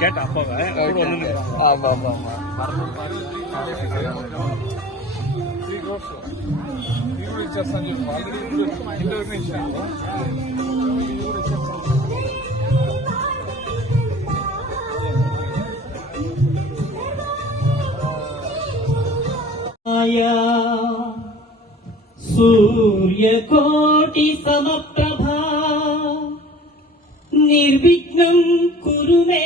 கேட்ட அப்பாவை கூட ஒண்ணு ஆமா ஆமா ஆமா త్రీ క్రోర్స్ ఇది కూడా ఇచ్చేస్తాను చెప్పి ఆల్రెడీ ఇంటర్వ్యూ మాయా సూర్యకోటి సమప్రభా. నిర్విఘ్నం కురు మే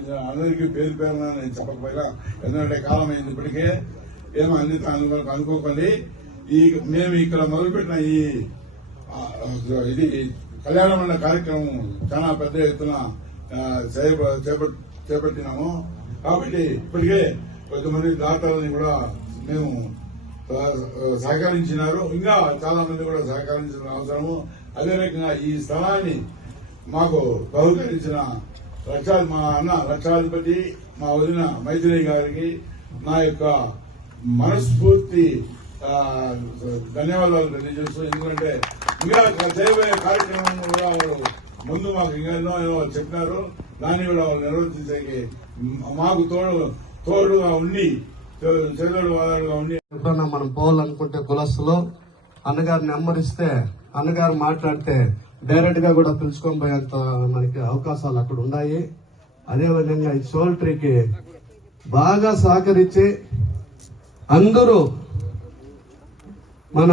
అందరికీ పేరు పేరున నేను చెప్పకపోయినా ఎందుకంటే కాలం అయింది ఇప్పటికే. ఏమో అన్ని అనుకో అనుకోకండి. ఈ మేము ఇక్కడ మొదలుపెట్టిన ఈ ఇది కళ్యాణ మండల కార్యక్రమం చాలా పెద్ద ఎత్తున చేప- చేపట్టినాము. కాబట్టి ఇప్పటికే కొంతమంది దాతలని కూడా మేము సహకరించినారు. ఇంకా చాలా మంది కూడా సహకరించిన అవసరము. అదే రకంగా ఈ స్థలాన్ని మాకు బహుకరించిన లక్షా మా అన్న రక్షాధిపతి మా వదిన మైత్రి గారికి నా యొక్క మనస్ఫూర్తి ధన్యవాదాలు తెలియజేస్తూ ఎందుకంటే ఇంకా చేయబోయే కార్యక్రమం కూడా వారు ముందు మాకు ఇంకా ఎన్నో చెప్పినారు దాన్ని కూడా వాళ్ళు నిర్వర్తించే మాకు తోడు తోడుగా ఉండి చేదోడు వాదాడుగా ఉండి ఎప్పుడన్నా మనం పోవాలనుకుంటే కులస్తులు అన్నగారు నెంబర్ ఇస్తే అన్నగారు మాట్లాడితే డైరెక్ట్గా కూడా పిలుచుకొని పోయేంత మనకి అవకాశాలు అక్కడ ఉన్నాయి. అదేవిధంగా ఈ సోల్ట్రీకి బాగా సహకరించి అందరూ మన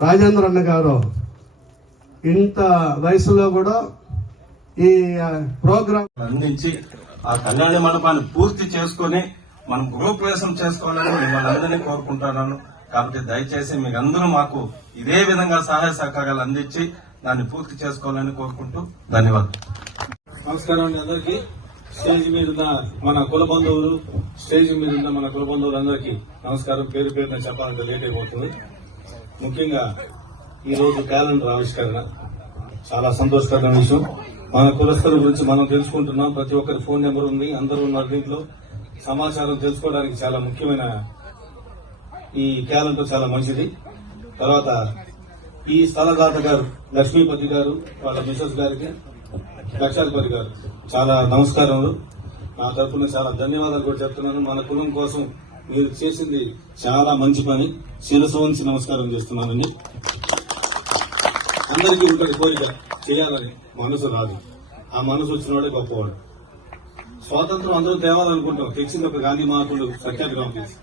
రాజేంద్ర అన్న గారు ఇంత వయసులో కూడా ఈ ప్రోగ్రామ్ అందించి ఆ కళ్యాణ మండపాన్ని పూర్తి చేసుకుని మనం గృహప్రవేశం చేసుకోవాలని మిమ్మల్ని అందరినీ కోరుకుంటున్నాను. కాబట్టి దయచేసి మీకు అందరూ మాకు ఇదే విధంగా సహాయ సహకారాలు అందించి దాన్ని పూర్తి చేసుకోవాలని కోరుకుంటూ ధన్యవాదాలు. నమస్కారం అండి అందరికి. స్టేజ్ మీద ఉన్న మన కుల బంధువులు స్టేజ్ మీద ఉన్న మన కుల బంధువులు అందరికీ నమస్కారం. పేరు పేరున చెప్పాలంటే లేట్ అయిపోతుంది. ముఖ్యంగా ఈ రోజు క్యాలెండర్ ఆవిష్కరణ. చాలా సంతోషకరమైన విషయం. మన కులస్తుల గురించి మనం తెలుసుకుంటున్నాం. ప్రతి ఒక్కరి ఫోన్ నెంబర్ ఉంది. అందరూ ఉన్నారు దీంట్లో. సమాచారం తెలుసుకోవడానికి చాలా ముఖ్యమైన ఈ క్యాలెండర్ చాలా మంచిది. తర్వాత ఈ స్థలదాత గారు లక్ష్మీపతి గారు వాళ్ళ మిసెస్ గారికి లక్షాధిపతి గారు చాలా నమస్కారములు. నా తరఫున చాలా ధన్యవాదాలు కూడా చెప్తున్నాను. మన కులం కోసం మీరు చేసింది చాలా మంచి పని. శిరసు వంచి నమస్కారం చేస్తున్నానండి. అందరికీ ఉంటుంది కోరిక చేయాలని మనసు రాదు. ఆ మనసు వచ్చినవాడే గొప్పవాడు. స్వాతంత్రం అందరూ తేవాలనుకుంటాం. తెచ్చింది ఒక గాంధీ మహాత్ముడు సత్యాగ్రహం చేసి.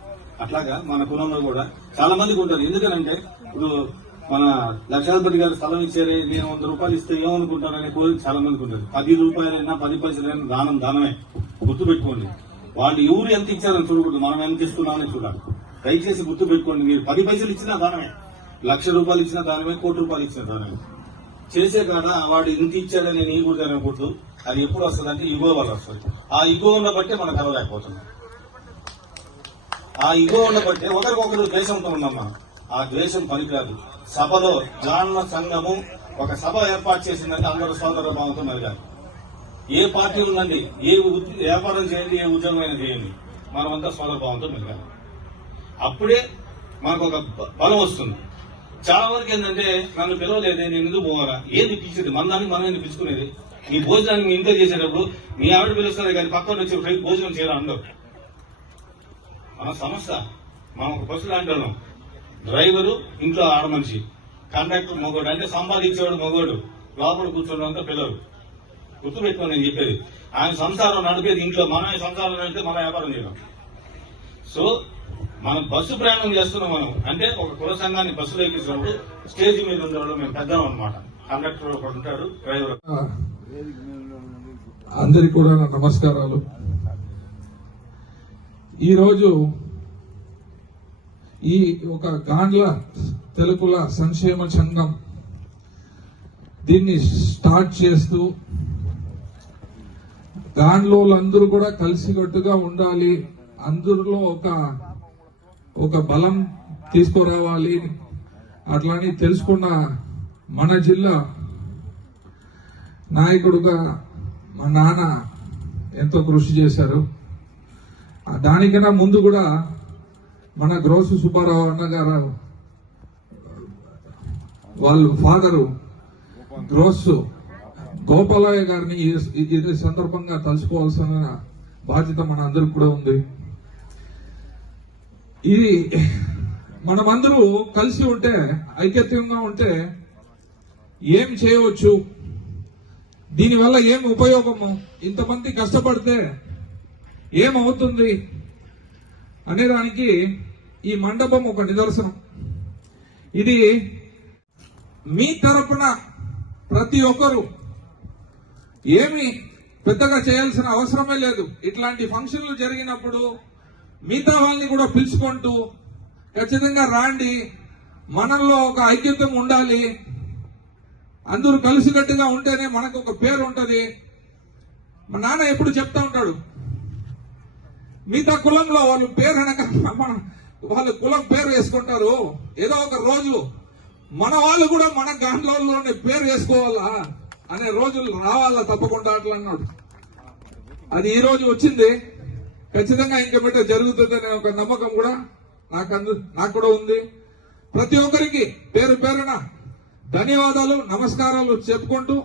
అట్లాగా మన కులంలో కూడా చాలా మందికి ఉంటారు. ఎందుకనంటే ఇప్పుడు మన లక్షాధిపతి గారు స్థలం ఇచ్చారే నేను వంద రూపాయలు ఇస్తే ఏమనుకుంటారనే కోరిక చాలా మందికి ఉంటుంది. పది రూపాయలైనా పది పైసలైనా దానం దానమే. గుర్తు పెట్టుకోండి వాళ్ళు ఎవరు ఎంత ఇచ్చారని చూడకూడదు. మనం ఎంత ఇస్తున్నామని చూడాలి. దయచేసి గుర్తు పెట్టుకోండి మీరు పది పైసలు ఇచ్చినా దానమే. లక్ష రూపాయలు ఇచ్చినా దానమే కోటి రూపాయలు ఇచ్చిన దానమే. చేసే కాడ వాడు ఇంత ఇచ్చాడని నేను ఈ కూడా అనుకుంటూ అది ఎప్పుడు వస్తుంది అంటే ఇగో వల్ల వస్తుంది. ఆ ఇగో ఉన్న బట్టే మనం కలవలేకపోతుంది ఆ ఇగో ఉన్న బట్టే ఒకరికొకరు ద్వేషంతో ఉన్నాం మనం. ఆ ద్వేషం పనికిరాదు. సభలో జాన సంఘము ఒక సభ ఏర్పాటు చేసిందంటే అందరూ సోదర భావంతో మెరగాలి ఏ పార్టీ ఉందండి? ఏ వ్యాపారం చేయండి ఏ ఉద్యోగం చేయండి. మనమంతా సోదర భావంతో మెరగాలి అప్పుడే మనకు ఒక బలం వస్తుంది. చాలా వరకు ఏంటంటే నన్ను పిలవలేదే నేను ఎందుకు పోవాలా? ఏది పిలిచేది? మన దానికి మనం పిలుచుకునేది? మీ భోజనాన్ని మీ ఇంట్లో చేసేటప్పుడు మీ ఆవిడ పిలుస్తుంది కానీ పక్కన వచ్చి భోజనం చేయాలి అందరూ? మన సమస్య. మనం ఒక బస్సు లాంటి వాళ్ళం. డ్రైవరు ఇంట్లో ఆడ మనిషి. కండక్టర్ మగోడు. అంటే సంపాదించేవాడు మగోడు. లోపల కూర్చోవడం పిల్లలు. గుర్తు పెట్టుకొని నేను చెప్పేది. ఆయన సంసారం నడిపేది ఇంట్లో. మన సంసారం నడిపితే మన వ్యాపారం చేయడం సో మనం బస్సు ప్రయాణం చేస్తున్నాం మనం. అంటే ఒక కుల సంఘాన్ని బస్సులో ఎక్కించినప్పుడు స్టేజ్ మీద ఉండేవాళ్ళు మేము పెద్దాం అనమాట కండక్టర్ ఒకడు ఉంటాడు డ్రైవర్ అందరికి కూడా నా నమస్కారాలు. ఈరోజు ఈ ఒక గాండ్ల తెలుగుల సంక్షేమ సంఘం దీన్ని స్టార్ట్ చేస్తూ దానిలో అందరూ కూడా కలిసికట్టుగా ఉండాలి. అందరిలో ఒక ఒక బలం తీసుకురావాలి. అట్లాని తెలుసుకున్న మన జిల్లా నాయకుడుగా మా నాన్న ఎంతో కృషి చేశారు. దానికన్నా ముందు కూడా మన గ్రోసు సుబ్బారావు అన్న గారు వాళ్ళు ఫాదరు గ్రోస్ గోపాలయ్య గారిని ఈ- సందర్భంగా తలుచుకోవాల్సిన బాధ్యత మన అందరికి కూడా ఉంది. ఇది మనమందరూ కలిసి ఉంటే ఐక్యత్యంగా ఉంటే ఏం చేయవచ్చు? దీనివల్ల ఏం ఉపయోగము? ఇంతమంది కష్టపడితే ఏమవుతుంది? అనేదానికి ఈ మండపం ఒక నిదర్శనం. ఇది మీ తరపున ప్రతి ఒక్కరు ఏమి పెద్దగా చేయాల్సిన అవసరమే లేదు. ఇట్లాంటి ఫంక్షన్లు జరిగినప్పుడు మిగతా వాళ్ళని కూడా పిలుచుకుంటూ ఖచ్చితంగా రాండి. మనలో ఒక ఐక్యత్వం ఉండాలి. అందరూ కలిసికట్టుగా ఉంటేనే మనకు ఒక పేరు ఉంటుంది. మా నాన్న ఎప్పుడు చెప్తా ఉంటాడు మిగతా కులంలో వాళ్ళు పేరు అనక మన వాళ్ళు కులం పేరు వేసుకుంటారు. ఏదో ఒక రోజు మన వాళ్ళు కూడా మన గాంధీలోనే పేరు వేసుకోవాలా అనే రోజులు రావాలా తప్పకుండా అట్లా అన్నాడు. అది ఈ రోజు వచ్చింది. ఖచ్చితంగా ఇంకా బిడ్డ జరుగుతుందనే ఒక నమ్మకం కూడా నాకు అందు నాకు కూడా ఉంది. ప్రతి ఒక్కరికి పేరు పేరున ధన్యవాదాలు నమస్కారాలు చెప్పుకుంటూ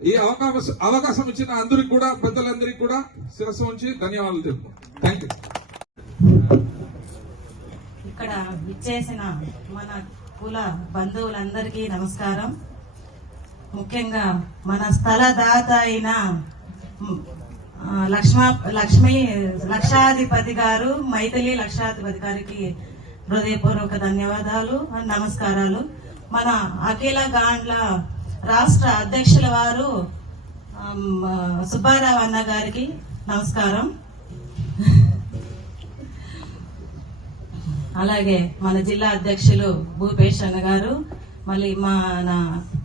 ఈ అవకాశం అవకాశం ఇచ్చిన అందరికి కూడా పెద్దలందరికీ కూడా శిరస్సు ఉంచి ధన్యవాదాలు చెప్పుకుంటాం థ్యాంక్ యూ ఇక్కడ విచ్చేసిన మన కుల బంధువులందరికీ నమస్కారం. ముఖ్యంగా మన స్థల దాత అయిన లక్ష్మ లక్ష్మి లక్షాధిపతి గారు మైథిలి లక్షాధిపతి గారికి హృదయపూర్వక ధన్యవాదాలు నమస్కారాలు. మన అఖిల గాండ్ల రాష్ట్ర అధ్యక్షుల వారు సుబ్బారావు అన్న గారికి నమస్కారం. అలాగే మన జిల్లా అధ్యక్షులు భూపేష్ అన్న గారు మళ్ళీ మన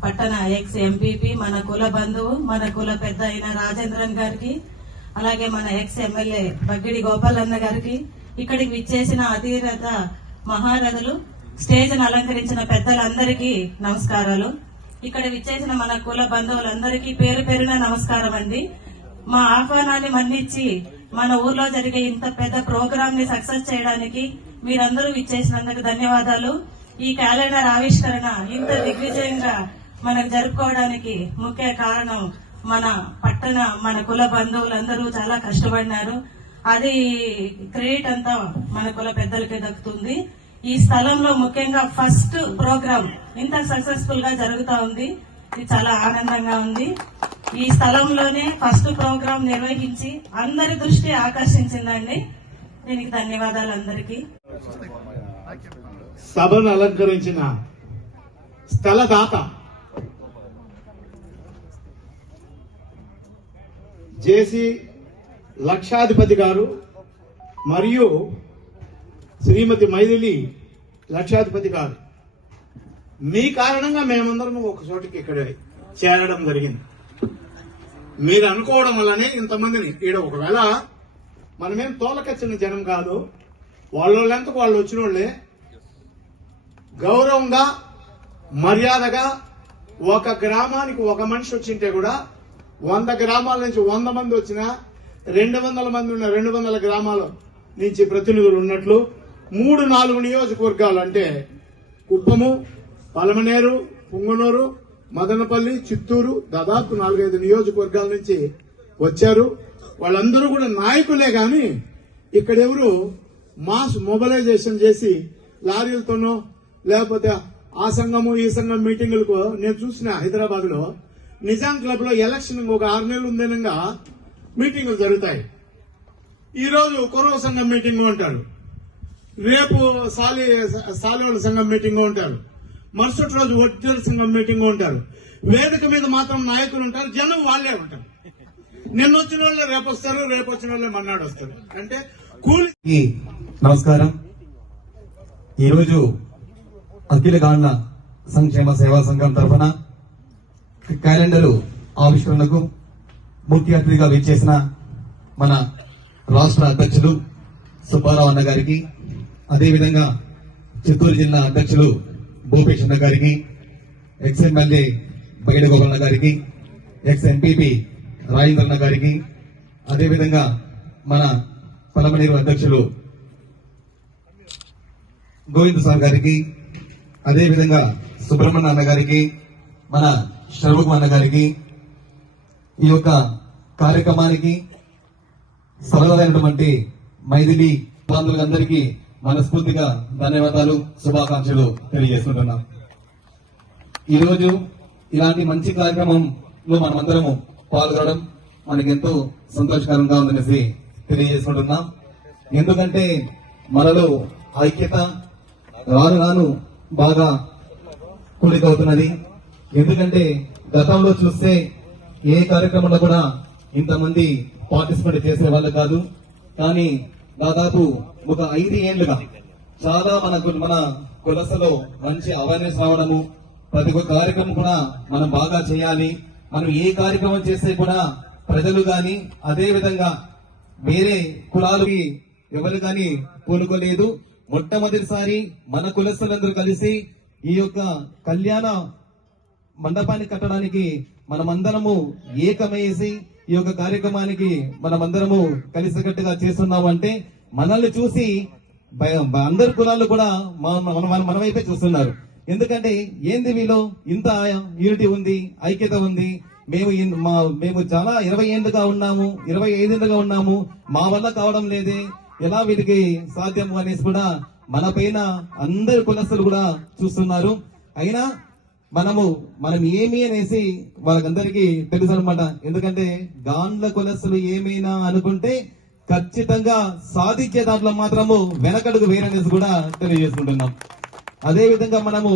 పట్టణ ఎక్స్ ఎంపీపీ మన కుల బంధువు మన కుల పెద్ద అయిన రాజేంద్రన్ గారికి అలాగే మన ఎక్స్ ఎమ్మెల్యే బగ్గిడి గోపాలన్న గారికి ఇక్కడికి విచ్చేసిన అధీరథ మహారథులు స్టేజ్ను అలంకరించిన పెద్దలందరికీ నమస్కారాలు. ఇక్కడ విచ్చేసిన మన కుల బంధువులందరికీ పేరు పేరున నమస్కారం అండి. మా ఆహ్వానాన్ని మన్నించి మన ఊర్లో జరిగే ఇంత పెద్ద ప్రోగ్రామ్ని సక్సెస్ చేయడానికి మీరందరూ ఇచ్చేసినందుకు ధన్యవాదాలు. ఈ క్యాలెండర్ ఆవిష్కరణ ఇంత దిగ్విజయంగా మనకు జరుపుకోవడానికి ముఖ్య కారణం మన పట్టణ మన కుల బంధువులందరూ చాలా కష్టపడినారు. అది క్రెడిట్ అంతా మన కుల పెద్దలకే దక్కుతుంది. ఈ స్థలంలో ముఖ్యంగా ఫస్ట్ ప్రోగ్రామ్ ఇంత సక్సెస్ఫుల్గా జరుగుతా ఉంది. ఇది చాలా ఆనందంగా ఉంది. ఈ స్థలంలోనే ఫస్ట్ ప్రోగ్రామ్ నిర్వహించి అందరి దృష్టి ఆకర్షించిందండి. దీనికి ధన్యవాదాలు అందరికీ. సభను అలంకరించిన స్థలదాత జేసి లక్షాధిపతి గారు మరియు శ్రీమతి మైథిలి లక్షాధిపతి గారు. మీ కారణంగా మేమందరం ఒక చోటికి ఇక్కడ చేరడం జరిగింది. మీరు అనుకోవడం వల్లనే ఇంతమందిని ఈడ ఒకవేళ మనమేం తోలకచ్చిన జనం కాదు. వాళ్ళంతకు వాళ్ళు వచ్చిన వాళ్ళే గౌరవంగా మర్యాదగా ఒక గ్రామానికి ఒక మనిషి వచ్చింటే కూడా వంద గ్రామాల నుంచి వంద మంది వచ్చినా రెండు వందల మంది ఉన్న రెండు వందల గ్రామాల నుంచి ప్రతినిధులు ఉన్నట్లు మూడు నాలుగు నియోజకవర్గాలు అంటే కుప్పము పలమనేరు పుంగనూరు మదనపల్లి చిత్తూరు దాదాపు నాలుగైదు నియోజకవర్గాల నుంచి వచ్చారు. వాళ్ళందరూ కూడా నాయకులే గాని ఇక్కడెవరు మాస్ మొబలైజేషన్ చేసి లారీలతోనో లేకపోతే ఆ సంఘము ఈ సంఘం మీటింగులకు నేను చూసిన హైదరాబాద్లో నిజాం క్లబ్లో ఎలక్షన్ ఒక ఆరు నెలలు ఉందేనంగా మీటింగులు జరుగుతాయి. ఈ రోజు కురవ సంఘం మీటింగ్ ఉంటారు రేపు సాలి సాలివాళ్ళ సంఘం మీటింగ్ ఉంటారు మరుసటి రోజు వడ్డీల సంఘం మీటింగ్ ఉంటారు వేదిక మీద మాత్రం నాయకులు ఉంటారు జనం వాళ్ళే ఉంటారు. నిన్న వచ్చిన వాళ్ళే రేపు వస్తారు రేపు వచ్చిన వాళ్ళే మన్నాడు వస్తారు అంటే కూలి నమస్కారం. ఈరోజు అఖిల గాండ్ల సంక్షేమ సేవా సంఘం తరఫున క్యాలెండర్ ఆవిష్కరణకు ముఖ్య అతిథిగా విచ్చేసిన మన రాష్ట్ర అధ్యక్షులు సుబ్బారావు అన్న గారికి అదేవిధంగా చిత్తూరు జిల్లా అధ్యక్షులు భూపేష్ అన్న గారికి ఎక్స్ ఎమ్మెల్యే బయట గోపాలన్న గారికి ఎక్స్ ఎంపీపీ రాజేంద్రన్న గారికి అదేవిధంగా మన పలమనేరు అధ్యక్షులు గోవింద్ సార్ గారికి అదేవిధంగా సుబ్రహ్మణ్య అన్న గారికి మన శర్వకు అన్న గారికి ఈ యొక్క కార్యక్రమానికి సరళమైనటువంటి మైథిలి బాంధవులందరికీ మనస్ఫూర్తిగా ధన్యవాదాలు శుభాకాంక్షలు తెలియజేసుకుంటున్నాం. ఈరోజు ఇలాంటి మంచి కార్యక్రమంలో మనమందరము పాల్గొనడం మనకెంతో సంతోషకరంగా ఉందనేసి తెలియజేసుకుంటున్నాం. ఎందుకంటే మనలో ఐక్యత రాను రాను బాగా కూడికవుతున్నది ఎందుకంటే గతంలో చూస్తే ఏ కార్యక్రమంలో కూడా ఇంతమంది పార్టిసిపేట్ చేసే వాళ్ళు కాదు. కానీ దాదాపు ఒక ఐదు ఏళ్ళుగా చాలా మనకు మన కులసలో మంచి అవేర్నెస్ రావడము ప్రతి ఒక్క కార్యక్రమం కూడా మనం బాగా చేయాలి. మనం ఏ కార్యక్రమం చేస్తే కూడా ప్రజలు గాని అదే విధంగా వేరే కులాలకి ఎవరు గాని పూనుకోలేదు. మొట్టమొదటిసారి మన కులస్తులందరూ కలిసి ఈ యొక్క కళ్యాణ మండపాన్ని కట్టడానికి మనమందరము ఏకమేసి ఈ యొక్క కార్యక్రమానికి మనమందరము కలిసికట్టుగా చేస్తున్నామంటే మనల్ని చూసి భయ- అందరి కులాలు కూడా మన మన- మన- మన వైపే చూస్తున్నారు. ఎందుకంటే ఏంది వీలో? ఇంత యూనిటీ ఉంది ఐక్యత ఉంది. మేము మా మేము చాలా ఇరవై ఏళ్ళుగా ఉన్నాము ఇరవై ఐదేళ్ళుగా ఉన్నాము. మా వల్ల కావడం లేదే. ఎలా వీటికి సాధ్యం అనేసి కూడా మన పైన అందరి కులస్తులు కూడా చూస్తున్నారు. అయినా మనము మనం ఏమి అనేసి వాళ్ళకందరికీ తెలుసు అనమాట ఎందుకంటే గాండ్ల కులస్తులు ఏమైనా అనుకుంటే ఖచ్చితంగా సాధించే దాంట్లో మాత్రము వెనకడుగు వేరనేసి కూడా తెలియజేసుకుంటున్నాం. అదేవిధంగా మనము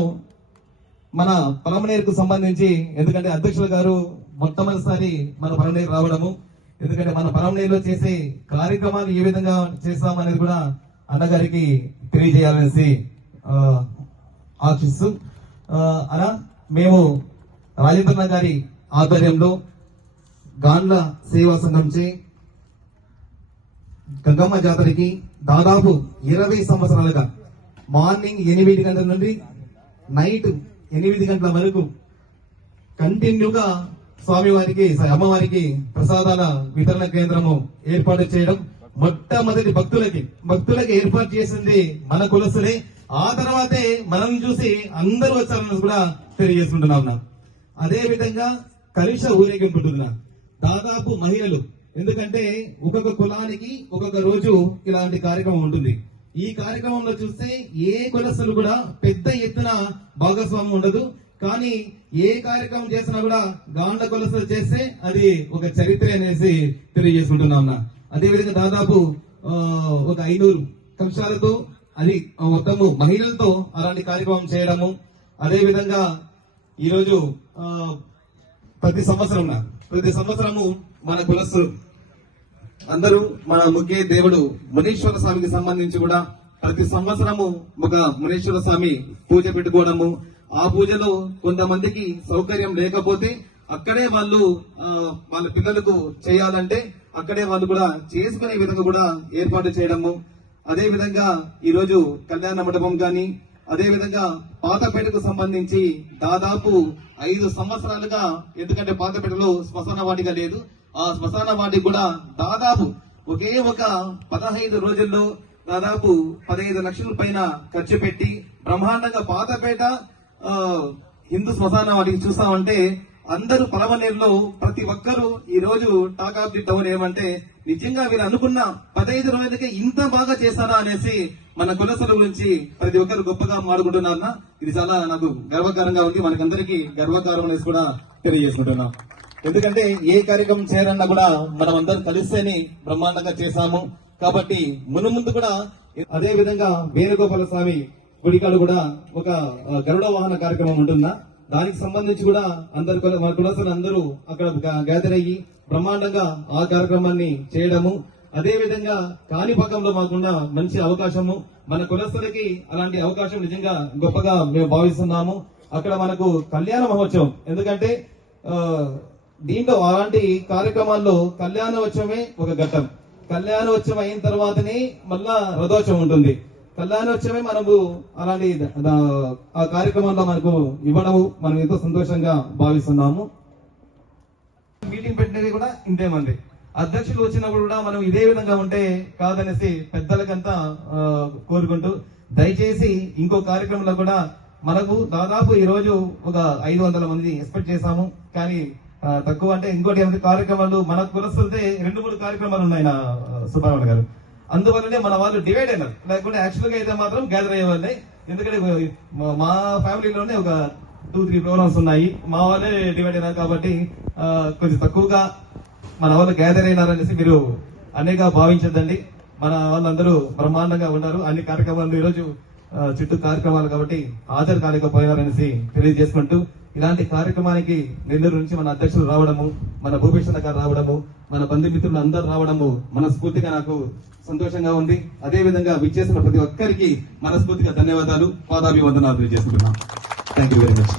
మన పలమనేరుకు సంబంధించి ఎందుకంటే అధ్యక్షులు గారు మొట్టమొదటిసారి మన పలమనేరు రావడము ఎందుకంటే మన పలమనేరులో చేసే కార్యక్రమాలు ఏ విధంగా చేస్తామనేది కూడా అన్నగారికి తెలియజేయాలనేసి ఆశిస్తూ అలా మేము రాజేంద్రన్న గారి ఆధ్వర్యంలో గాండ్ల సేవా సంఘంచే గంగమ్మ జాతరకి దాదాపు ఇరవై సంవత్సరాలుగా మార్నింగ్ ఎనిమిది గంటల నుండి నైట్ ఎనిమిది గంటల వరకు కంటిన్యూగా స్వామివారికి అమ్మవారికి ప్రసాదాల వితరణ కేంద్రము ఏర్పాటు చేయడం మొట్టమొదటి భక్తులకి భక్తులకి ఏర్పాటు చేసింది మన కులసులే ఆ తర్వాతే మనం చూసి అందరూ వచ్చారని కూడా తెలియజేసుకుంటున్నాం అదే విధంగా కలిష ఊరేగింపుంటున్నా దాదాపు మహిళలు. ఎందుకంటే ఒక్కొక్క కులానికి ఒక్కొక్క రోజు ఇలాంటి కార్యక్రమం ఉంటుంది. ఈ కార్యక్రమంలో చూస్తే ఏ కులస్తులు కూడా పెద్ద ఎత్తున భాగస్వామ్యం ఉండదు. కానీ ఏ కార్యక్రమం చేసినా కూడా గాండ కులస్తులు చేస్తే అది ఒక చరిత్ర అనేసి తెలియజేసుకుంటున్నాం అదేవిధంగా అదే విధంగా దాదాపు ఆ, ఒక ఐనూరు కంశాలతో అది మొత్తము మహిళలతో అలాంటి కార్యక్రమం చేయడము. అదే విధంగా ఈరోజు ఆ, ప్రతి సంవత్సరం ప్రతి సంవత్సరము మన కులస్తులు అందరూ మన ముఖ్య దేవుడు మునీశ్వర స్వామికి సంబంధించి కూడా ప్రతి సంవత్సరము ఒక మునీశ్వర స్వామి పూజ పెట్టుకోవడము. ఆ పూజలో కొంతమందికి సౌకర్యం లేకపోతే అక్కడే వాళ్ళు వాళ్ళ పిల్లలకు చేయాలంటే అక్కడే వాళ్ళు కూడా చేసుకునే విధంగా కూడా ఏర్పాటు చేయడము. అదే విధంగా ఈరోజు కళ్యాణ మండపం కానీ అదే విధంగా పాతపేటకు సంబంధించి దాదాపు ఐదు సంవత్సరాలుగా ఎందుకంటే పాతపేటలో శ్మశాన వాటిక లేదు. ఆ శ్మశాన వాటికి కూడా దాదాపు ఒకే ఒక పదహైదు రోజుల్లో దాదాపు పదహైదు లక్షల పైన ఖర్చు పెట్టి బ్రహ్మాండంగా పాతపేట హిందూ శ్మశాన వాటికి చూస్తామంటే అందరూ పలవనేరులో ప్రతి ఒక్కరూ ఈ రోజు టాక్ ఆఫ్ ది టౌన్ ఏమంటే నిజంగా వీరు అనుకున్న పదహైదు రోజులకే ఇంత బాగా చేస్తారా అనేసి మన కులసల గురించి ప్రతి ఒక్కరు గొప్పగా మాడుకుంటున్నారన్న ఇది చాలా నాకు గర్వకారంగా ఉంది. మనకందరికీ గర్వకారం అనేసి కూడా తెలియజేసుకుంటున్నాం. ఎందుకంటే ఏ కార్యక్రమం చేయాలన్నా కూడా మనం అందరం కలిస్తేనే బ్రహ్మాండంగా చేశాము. కాబట్టి మును ముందు కూడా అదే విధంగా వేణుగోపాల స్వామి గుడికాడు కూడా ఒక గరుడ వాహన కార్యక్రమం ఉంటుందా? దానికి సంబంధించి కూడా అందరు కుల- మన అందరూ అక్కడ గ్యాదర్ అయ్యి బ్రహ్మాండంగా ఆ కార్యక్రమాన్ని చేయడము. అదే విధంగా కాణిపాకంలో మాకున్న మంచి అవకాశము. మన కులస్తులకి అలాంటి అవకాశం నిజంగా గొప్పగా మేము భావిస్తున్నాము. అక్కడ మనకు కళ్యాణ మహోత్సవం. ఎందుకంటే ఆ, దీంట్లో అలాంటి కార్యక్రమాల్లో కళ్యాణోత్సవమే ఒక ఘట్టం. కళ్యాణోత్సవం అయిన తర్వాతనే మళ్ళా రథోత్సవం ఉంటుంది. కళ్యాణోత్సవమే మనము అలాంటి ఆ కార్యక్రమంలో మనకు ఇవ్వడము మనం ఎంతో సంతోషంగా భావిస్తున్నాము. మీటింగ్ పెట్టినది కూడా ఇంతేమంది అధ్యక్షులు వచ్చినప్పుడు కూడా మనం ఇదే విధంగా ఉంటే కాదనేసి పెద్దలకంతా కోరుకుంటూ దయచేసి ఇంకో కార్యక్రమంలో కూడా మనకు దాదాపు ఈరోజు ఒక ఐదు వందల మంది ఎక్స్పెక్ట్ చేశాము. కానీ తక్కువ అంటే ఇంకోటి ఏమంటే కార్యక్రమాలు మన కులస్తుంటే రెండు మూడు కార్యక్రమాలు ఉన్నాయి నా సుబ్రహ్మణ్య గారు. అందువల్లనే మన వాళ్ళు డివైడ్ అయినారు. లేకుంటే యాక్చువల్గా అయితే మాత్రం గ్యాదర్ అయ్యేవాళ్ళే ఎందుకంటే మా- మా ఫ్యామిలీలోనే ఒక టూ త్రీ ప్రోగ్రామ్స్ ఉన్నాయి. మా వాళ్ళే డివైడ్ అయినారు కాబట్టి కొంచెం తక్కువగా మన వాళ్ళు గ్యాదర్ అయినారనేసి మీరు అనేక భావించద్దండి. మన వాళ్ళందరూ బ్రహ్మాండంగా ఉన్నారు. అన్ని కార్యక్రమాలు ఈరోజు చుట్టూ కార్యక్రమాలు కాబట్టి హాజరు కాలేకపోయినారనేసి తెలియజేసుకుంటూ ఇలాంటి కార్యక్రమానికి నెల్లూరు నుంచి మన అధ్యక్షులు రావడము మన భూపేశ్వర గారు రావడము మన బంధుమిత్రులు అందరూ రావడము మనస్ఫూర్తిగా నాకు సంతోషంగా ఉంది. అదే విధంగా విచ్చేసిన ప్రతి ఒక్కరికి మనస్ఫూర్తిగా ధన్యవాదాలు. పాదాభివందనాలు తెలియజేస్తున్నాం థ్యాంక్ యూ వెరీ మచ్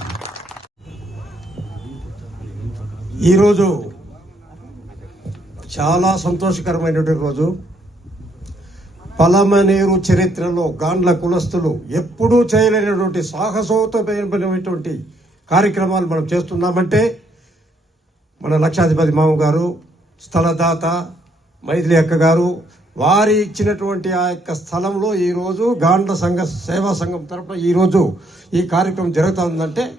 ఈరోజు చాలా సంతోషకరమైనటువంటి రోజు. పలమనేరు చరిత్రలో గాండ్ల కులస్తులు ఎప్పుడూ చేయలేనటువంటి సాహసోతమైనటువంటి కార్యక్రమాలు మనం చేస్తున్నామంటే మన లక్షాధిపతి మామ గారు స్థలదాత మైథిలి అక్క గారు వారి ఇచ్చినటువంటి ఆ యొక్క స్థలంలో ఈరోజు గాండ్ల సంఘ సేవా సంఘం తరపున ఈరోజు ఈ కార్యక్రమం జరుగుతుందంటే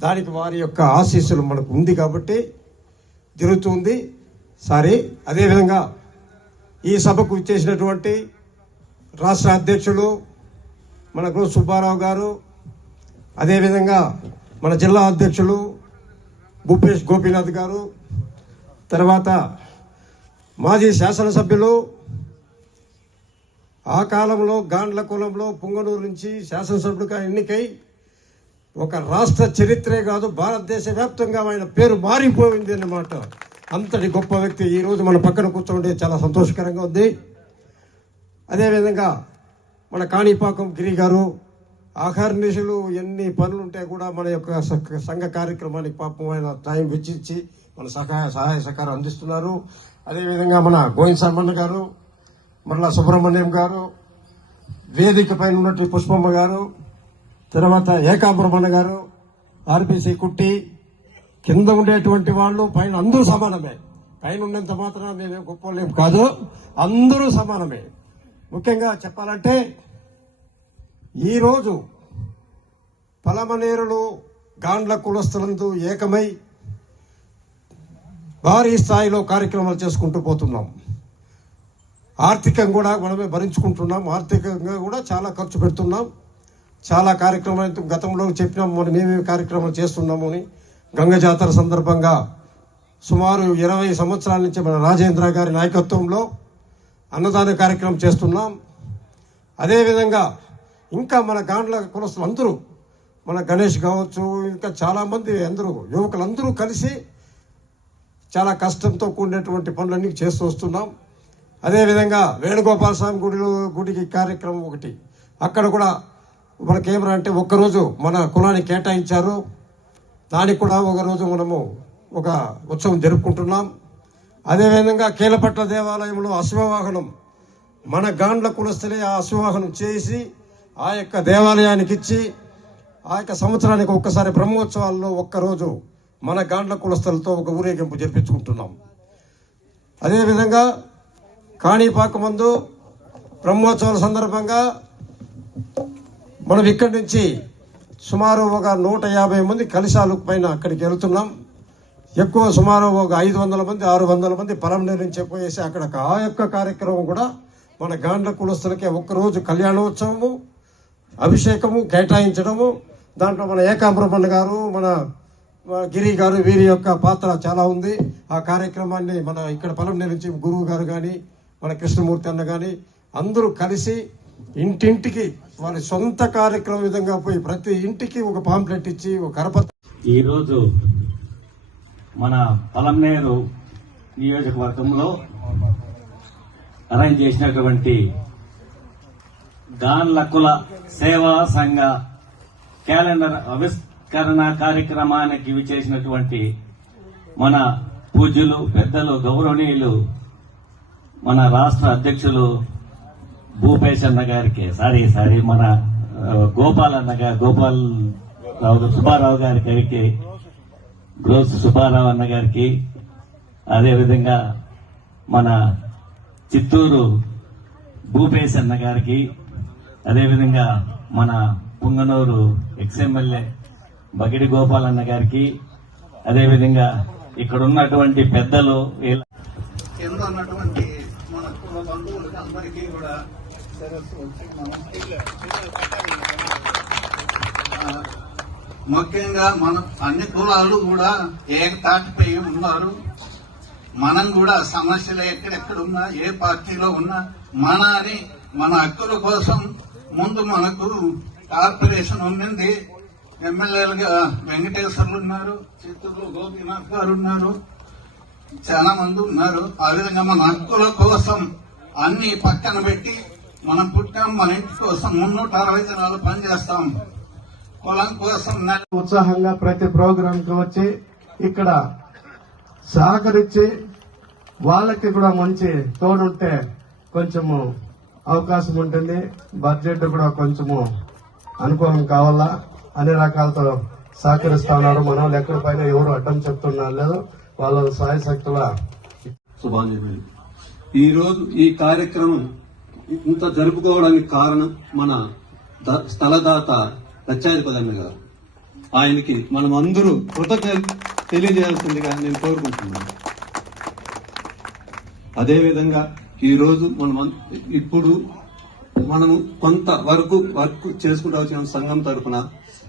దానికి వారి యొక్క ఆశీస్సులు మనకు ఉంది కాబట్టి జరుగుతుంది. సారీ అదేవిధంగా ఈ సభకు ఇచ్చేసినటువంటి రాష్ట్ర అధ్యక్షులు మన గు సుబ్బారావు గారు అదేవిధంగా మన జిల్లా అధ్యక్షులు భూపేష్ గోపీనాథ్ గారు తర్వాత మాజీ శాసనసభ్యులు ఆ కాలంలో గాండ్ల కులంలో పుంగనూరు నుంచి శాసనసభ్యుడిగా ఎన్నికై ఒక రాష్ట్ర చరిత్రే కాదు భారతదేశ వ్యాప్తంగా ఆయన పేరు మారిపోయింది అన్నమాట. అంతటి గొప్ప వ్యక్తి ఈరోజు మన పక్కన కూర్చోండి చాలా సంతోషకరంగా ఉంది. అదేవిధంగా మన కాణిపాకం గిరి గారు ఆఖర్నిశలు ఎన్ని పనులు ఉంటే కూడా మన యొక్క సంఘ కార్యక్రమానికి పాపం ఆయన టైం వెచ్చించి మన సహాయ సహాయ సహకారం అందిస్తున్నారు. అదేవిధంగా మన గోవింద్ శర్మన్న గారు మరలా సుబ్రహ్మణ్యం గారు వేదిక పైన ఉన్నటువంటి పుష్పమ్మ గారు తర్వాత ఏకాబ్రహ్మణ్య గారు ఆర్బీసీ కుట్టి కింద ఉండేటువంటి వాళ్ళు పైన అందరూ సమానమే. పైన ఉన్నంత మాత్రం మేము గొప్పలేం కాదు అందరూ సమానమే. ముఖ్యంగా చెప్పాలంటే ఈరోజు పలమనేరులు గాండ్ల కులస్తులందు ఏకమై భారీ స్థాయిలో కార్యక్రమాలు చేసుకుంటూ పోతున్నాం. ఆర్థికంగా కూడా మనమే భరించుకుంటున్నాం. ఆర్థికంగా కూడా చాలా ఖర్చు పెడుతున్నాం. చాలా కార్యక్రమాలు గతంలో చెప్పినాం. మనం ఏమేమి కార్యక్రమాలు చేస్తున్నాము అని గంగ జాతర సందర్భంగా సుమారు ఇరవై సంవత్సరాల నుంచి మన రాజేంద్ర గారి నాయకత్వంలో అన్నదాన కార్యక్రమం చేస్తున్నాం. అదేవిధంగా ఇంకా మన గాండ్ల కులస్తులు అందరూ మన గణేష్ కావచ్చు ఇంకా చాలామంది అందరూ యువకులందరూ కలిసి చాలా కష్టంతో కూడినటువంటి పనులన్నీ చేస్తూ వస్తున్నాం. అదేవిధంగా వేణుగోపాల స్వామి గుడిలో గుడికి కార్యక్రమం ఒకటి. అక్కడ కూడా మనకేమరా అంటే ఒక్కరోజు మన కులాన్ని కేటాయించారు. దానికి కూడా ఒక రోజు మనము ఒక ఉత్సవం జరుపుకుంటున్నాం. అదేవిధంగా కీలపట్ల దేవాలయంలో అశ్వవాహనం మన గాండ్ల కులస్తులే ఆ అశ్వవాహనం చేసి ఆ యొక్క దేవాలయానికి ఇచ్చి ఆ యొక్క సంవత్సరానికి ఒక్కసారి బ్రహ్మోత్సవాల్లో ఒక్కరోజు మన గాండ్ల కులస్థలతో ఒక ఊరేగింపు జరిపించుకుంటున్నాం. అదేవిధంగా కాణిపాక ముందు బ్రహ్మోత్సవాల సందర్భంగా మనం ఇక్కడి నుంచి సుమారు ఒక నూట యాభై మంది కలిశాలు పైన అక్కడికి వెళ్తున్నాం. ఎక్కువ సుమారు ఒక ఐదు వందల మంది ఆరు వందల మంది పరం నుంచి పోయేసి అక్కడ ఆ యొక్క కార్యక్రమం కూడా మన గాండ్ల కులస్తులకే ఒక్కరోజు కళ్యాణోత్సవము. అభిషేకము కేటాయించడము. దాంట్లో మన ఏకాంబ్రహ్మణ్ గారు మన గిరి గారు వీరి యొక్క పాత్ర చాలా ఉంది. ఆ కార్యక్రమాన్ని మన ఇక్కడ పలంనేరు నుంచి గురువు గారు కానీ మన కృష్ణమూర్తి అన్న కానీ అందరూ కలిసి ఇంటింటికి వారి సొంత కార్యక్రమం విధంగా పోయి ప్రతి ఇంటికి ఒక పాంప్లెట్ ఇచ్చి ఒక కరపత్ర ఈరోజు మన పలంనేరు నియోజకవర్గంలో అరేంజ్ చేసినటువంటి గాన్ల కుల సేవా సంఘ క్యాలెండర్ ఆవిష్కరణ కార్యక్రమానికి విచేసినటువంటి మన పూజ్యులు పెద్దలు గౌరవనీయులు మన రాష్ట్ర అధ్యక్షులు భూపేష్ అన్న గారికి సారీ సారీ మన గోపాల్ అన్న గారు గోపాల్ రావు సుబ్బారావు గారి గారికి గ్రోస్ సుబ్బారావు అన్న గారికి అదేవిధంగా మన చిత్తూరు భూపేష్ అన్న గారికి అదేవిధంగా మన పుంగనూరు ఎక్స్ఎమ్మెల్యే బగిడి గోపాలన్న గారికి అదేవిధంగా ఇక్కడ ఉన్నటువంటి పెద్దలు కింద ఉన్నటువంటి మన కుల బంధువులకి అందరికీ కూడా ముఖ్యంగా మన అన్ని కులాలు కూడా ఏకతాటిపై ఉన్నారు. మనం కూడా సమస్యలు ఎక్కడెక్కడ ఉన్నా ఏ పార్టీలో ఉన్నా మన అని మన హక్కుల కోసం ముందు మనకు కార్పొరేషన్ ఉండింది ఎమ్మెల్యేలుగా వెంకటేశ్వర్లు ఉన్నారు చిత్తూరులో గోపీనాథ్ గారు ఉన్నారు చాలా మంది ఉన్నారు. ఆ విధంగా మన హక్కుల కోసం అన్ని పక్కన పెట్టి మనం పుట్టాం మన ఇంటి కోసం మున్నూట అరవై దినాలు పనిచేస్తాం. కులం కోసం ఉత్సాహంగా ప్రతి ప్రోగ్రామ్కి వచ్చి ఇక్కడ సహకరించి వాళ్ళకి కూడా మంచి తోడుంటే కొంచెము అవకాశం ఉంటుంది బడ్జెట్ కూడా కొంచెము అనుకూలం కావాలా? అన్ని రకాలతో సహకరిస్తా ఉన్నారు మన. వాళ్ళు ఎక్కడి పైన ఎవరు అడ్డం చెప్తున్నారు లేదు. వాళ్ళ సాయ శక్తుల శుభాంజలి. ఈ ఈ కార్యక్రమం ఇంత జరుపుకోవడానికి కారణం మన స్థలదాత లచ్చాధిపతి గారు. ఆయనకి మనం అందరూ కృతజ్ఞత తెలియజేయాల్సిందిగా నేను కోరుకుంటున్నాను. అదేవిధంగా ఈరోజు మనం ఇప్పుడు మనము కొంత వరకు వర్క్ చేసుకుంటూ వచ్చిన సంఘం తరఫున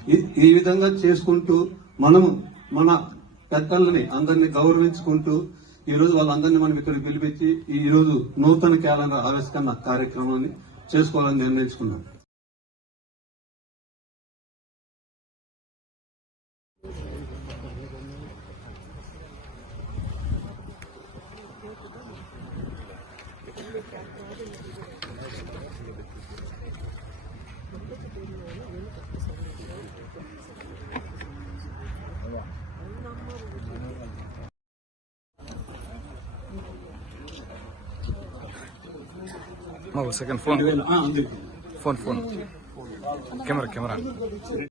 ఈ- ఈ విధంగా చేసుకుంటూ మనము మన పెద్దలని అందరినీ గౌరవించుకుంటూ ఈ రోజు వాళ్ళందరినీ మనం ఇక్కడ పిలిపించి ఈ రోజు నూతన క్యాలెండర్ ఆవిష్కరణ కార్యక్రమాన్ని చేసుకోవాలని నిర్ణయించుకున్నాం. Second phone phone phone camera camera